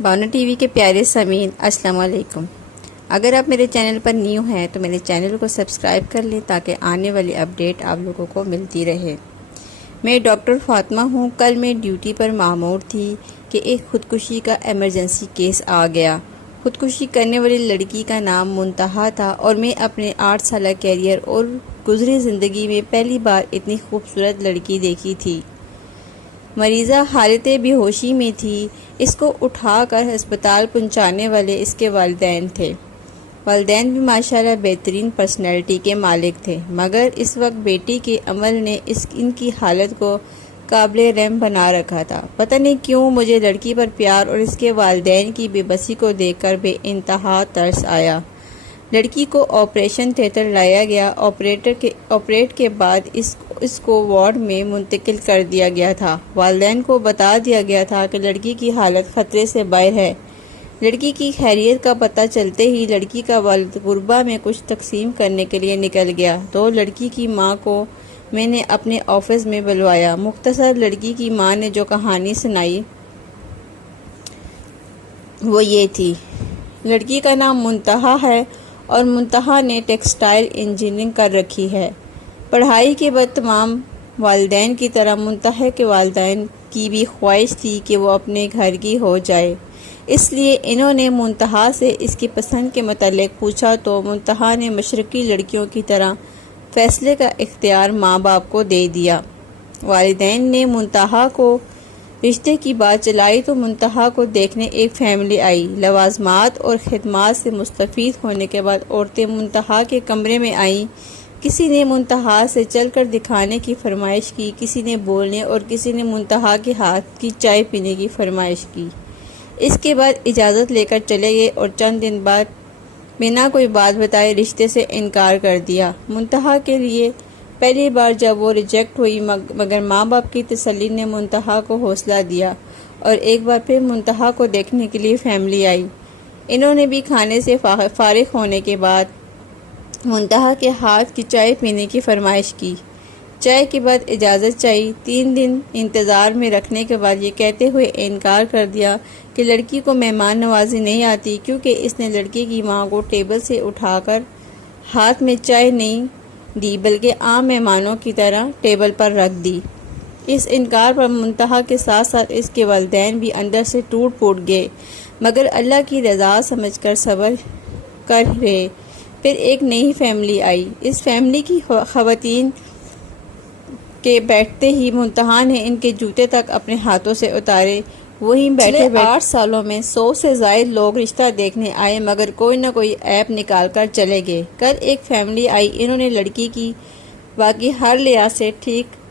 بانا T V کے پیارے سامعین السلام علیکم۔ اگر آپ میرے چینل پر نیو ہیں تو میرے چینل کو سبسکرائب کر لیں تاکہ آنے والی اپڈیٹ آپ لوگوں کو ملتی رہے۔ میں ڈاکٹر فاطمہ ہوں۔ کل میں ڈیوٹی پر مامور تھی کہ ایک خودکشی کا ایمرجنسی کیس آ گیا۔ خودکشی کرنے والی لڑکی کا نام منتہا تھا اور میں اپنے 8 سالہ کیریئر اور گزری زندگی میں پہلی بار اتنی خوبصورت لڑکی دیکھی تھی۔ مریضہ حالت بے ہوشی میں تھی۔ اس کو اٹھا کر ہسپتال پہنچانے والے اس کے والدین تھے۔ والدین بھی ماشاءاللہ بہترین پرسنالٹی کے مالک تھے، مگر اس وقت بیٹی کے عمل نے ان کی حالت کو قابل رحم بنا رکھا تھا۔ پتہ نہیں کیوں مجھے لڑکی پر پیار اور اس کے والدین کی بے بسی کو دیکھ کر بے انتہا ترس آیا۔ لڑکی کو آپریشن تھیٹر لایا گیا۔ آپریٹ کے بعد اس کو وارڈ میں منتقل کر دیا گیا تھا۔ والدین کو بتا دیا گیا تھا کہ لڑکی کی حالت خطرے سے باہر ہے۔ لڑکی کی خیریت کا پتہ چلتے ہی لڑکی کا والد غربا میں کچھ تقسیم کرنے کے لیے نکل گیا تو لڑکی کی ماں کو میں نے اپنے آفس میں بلوایا۔ مختصر لڑکی کی ماں نے جو کہانی سنائی وہ یہ تھی۔ لڑکی کا نام منتہا ہے اور منتہا نے ٹیکسٹائل انجینئرنگ کر رکھی ہے۔ پڑھائی کے بعد تمام والدین کی طرح منتہا کے والدین کی بھی خواہش تھی کہ وہ اپنے گھر کی ہو جائے، اس لیے انہوں نے منتہا سے اس کی پسند کے متعلق پوچھا تو منتہا نے مشرقی لڑکیوں کی طرح فیصلے کا اختیار ماں باپ کو دے دیا۔ والدین نے منتہا کو رشتے کی بات چلائی تو منتہا کو دیکھنے ایک فیملی آئی۔ لوازمات اور خدمات سے مستفید ہونے کے بعد عورتیں منتہا کے کمرے میں آئیں۔ کسی نے منتہا سے چل کر دکھانے کی فرمائش کی، کسی نے بولنے اور کسی نے منتہا کے ہاتھ کی چائے پینے کی فرمائش کی۔ اس کے بعد اجازت لے کر چلے گئے اور چند دن بعد بنا کوئی بات بتائے رشتے سے انکار کر دیا۔ منتہا کے لیے پہلی بار جب وہ ریجیکٹ ہوئی، مگر ماں باپ کی تسلی نے منتہا کو حوصلہ دیا اور ایک بار پھر منتہا کو دیکھنے کے لیے فیملی آئی۔ انہوں نے بھی کھانے سے فارغ ہونے کے بعد منتہا کے ہاتھ کی چائے پینے کی فرمائش کی۔ چائے کے بعد اجازت چاہی۔ 3 دن انتظار میں رکھنے کے بعد یہ کہتے ہوئے انکار کر دیا کہ لڑکی کو مہمان نوازی نہیں آتی، کیونکہ اس نے لڑکی کی ماں کو ٹیبل سے اٹھا کر ہاتھ میں چائے نہیں دی بلکہ عام مہمانوں کی طرح ٹیبل پر رکھ دی۔ اس انکار پر منتہا کے ساتھ ساتھ اس کے والدین بھی اندر سے ٹوٹ پھوٹ گئے، مگر اللہ کی رضا سمجھ کر صبر کر رہے۔ پھر ایک نئی فیملی آئی۔ اس فیملی کی خواتین کے بیٹھتے ہی منتہا نے ان کے جوتے تک اپنے ہاتھوں سے اتارے۔ وہیں بیٹھے 8 سالوں میں 100 سے زائد لوگ رشتہ دیکھنے آئے، مگر کوئی نہ کوئی عیب نکال کر چلے گئے۔ کل ایک فیملی آئی، انہوں نے لڑکی کی واقعی ہر لحاظ سے ٹھیک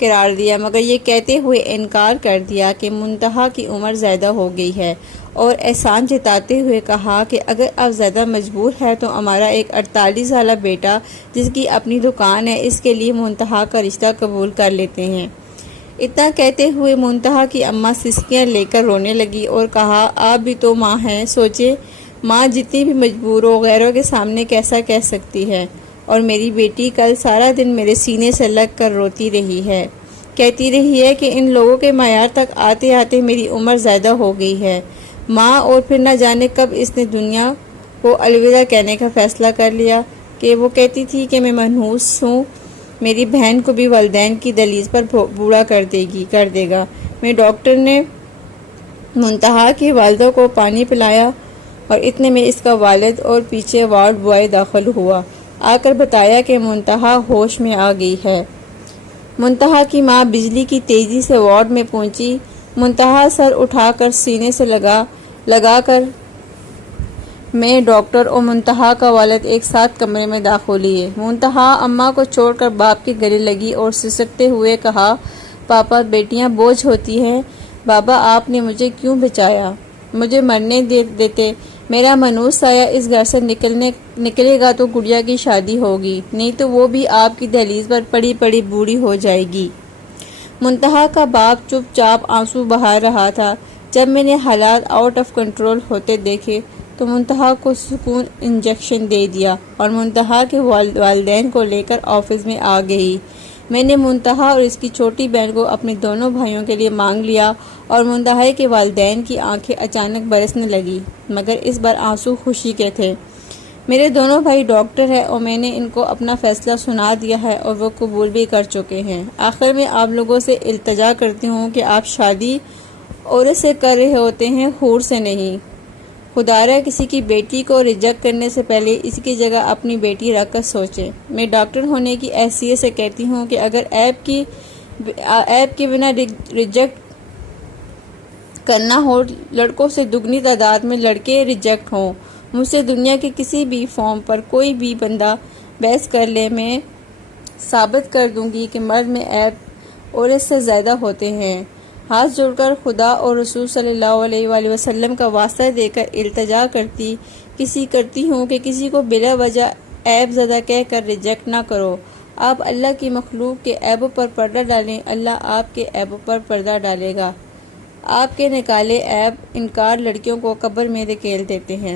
قرار دیا، مگر یہ کہتے ہوئے انکار کر دیا کہ منتہا کی عمر زیادہ ہو گئی ہے، اور احسان جتاتے ہوئے کہا کہ اگر آپ زیادہ مجبور ہے تو ہمارا ایک 48 سالہ بیٹا جس کی اپنی دکان ہے، اس کے لیے منتہا کا رشتہ قبول کر لیتے ہیں۔ اتنا کہتے ہوئے منتہا کی اماں سسکیاں لے کر رونے لگی اور کہا آپ بھی تو ماں ہیں، سوچے ماں جتنی بھی مجبور ہو غیروں کے سامنے کیسا کہہ سکتی ہے، اور میری بیٹی کل سارا دن میرے سینے سے لگ کر روتی رہی ہے، کہتی رہی ہے کہ ان لوگوں کے معیار تک آتے آتے میری عمر زیادہ ہو گئی ہے ماں، اور پھر نہ جانے کب اس نے دنیا کو الوداع کہنے کا فیصلہ کر لیا کہ وہ کہتی تھی کہ میں منحوس ہوں، میری بہن کو بھی والدین کی دہلیز پر بوڑھا کر دے گا۔ میں ڈاکٹر نے منتہا کی والدہ کو پانی پلایا اور اتنے میں اس کا والد اور پیچھے وارڈ بوائے داخل ہوا، آ کر بتایا کہ منتہا ہوش میں آ گئی ہے۔ منتہا کی ماں بجلی کی تیزی سے وارڈ میں پہنچی۔ منتہا سر اٹھا کر سینے سے لگا کر میں ڈاکٹر اور منتہا کا والد ایک ساتھ کمرے میں داخل ہوئے۔ منتہا اماں کو چھوڑ کر باپ کے گلے لگی اور سسکتے ہوئے کہا پاپا بیٹیاں بوجھ ہوتی ہیں، بابا آپ نے مجھے کیوں بچایا، مجھے مرنے دیتے، میرا منحوس سایہ اس گھر سے نکلے گا تو گڑیا کی شادی ہوگی، نہیں تو وہ بھی آپ کی دہلیز پر پڑی پڑی بوڑھی ہو جائے گی۔ منتہا کا باپ چپ چاپ آنسو بہا رہا تھا۔ جب میں نے حالات آؤٹ آف کنٹرول ہوتے دیکھے تو منتہا کو سکون انجیکشن دے دیا اور منتہا کے والدین کو لے کر آفس میں آ گئی۔ میں نے منتہا اور اس کی چھوٹی بہن کو اپنے دونوں بھائیوں کے لیے مانگ لیا اور منتہا کے والدین کی آنکھیں اچانک برسنے لگی، مگر اس بار آنسو خوشی کے تھے۔ میرے دونوں بھائی ڈاکٹر ہیں اور میں نے ان کو اپنا فیصلہ سنا دیا ہے اور وہ قبول بھی کر چکے ہیں۔ آخر میں آپ لوگوں سے التجا کرتی ہوں کہ آپ شادی عورت سے کر رہے ہوتے ہیں، حور سے نہیں۔ خدارا کسی کی بیٹی کو ریجیکٹ کرنے سے پہلے اس کی جگہ اپنی بیٹی رکھ کر سوچیں۔ میں ڈاکٹر ہونے کی حیثیت سے کہتی ہوں کہ اگر ایپ کے بنا ریجیکٹ کرنا ہو، لڑکوں سے دگنی تعداد میں لڑکے ریجیکٹ ہوں۔ مجھ سے دنیا کے کسی بھی فارم پر کوئی بھی بندہ بحث کر لے، میں ثابت کر دوں گی کہ مرد میں ایپ عورت سے زیادہ ہوتے ہیں۔ ہاتھ جوڑ کر خدا اور رسول صلی اللہ علیہ وآلہ وسلم کا واسطہ دے کر التجا کرتی ہوں کہ کسی کو بلا وجہ عیب زدہ کہہ کر ریجیکٹ نہ کرو۔ آپ اللہ کی مخلوق کے عیبوں پر پردہ ڈالیں، اللہ آپ کے عیبوں پر پردہ ڈالے گا۔ آپ کے نکالے عیب انکار لڑکیوں کو قبر میں دھکیل دیتے ہیں۔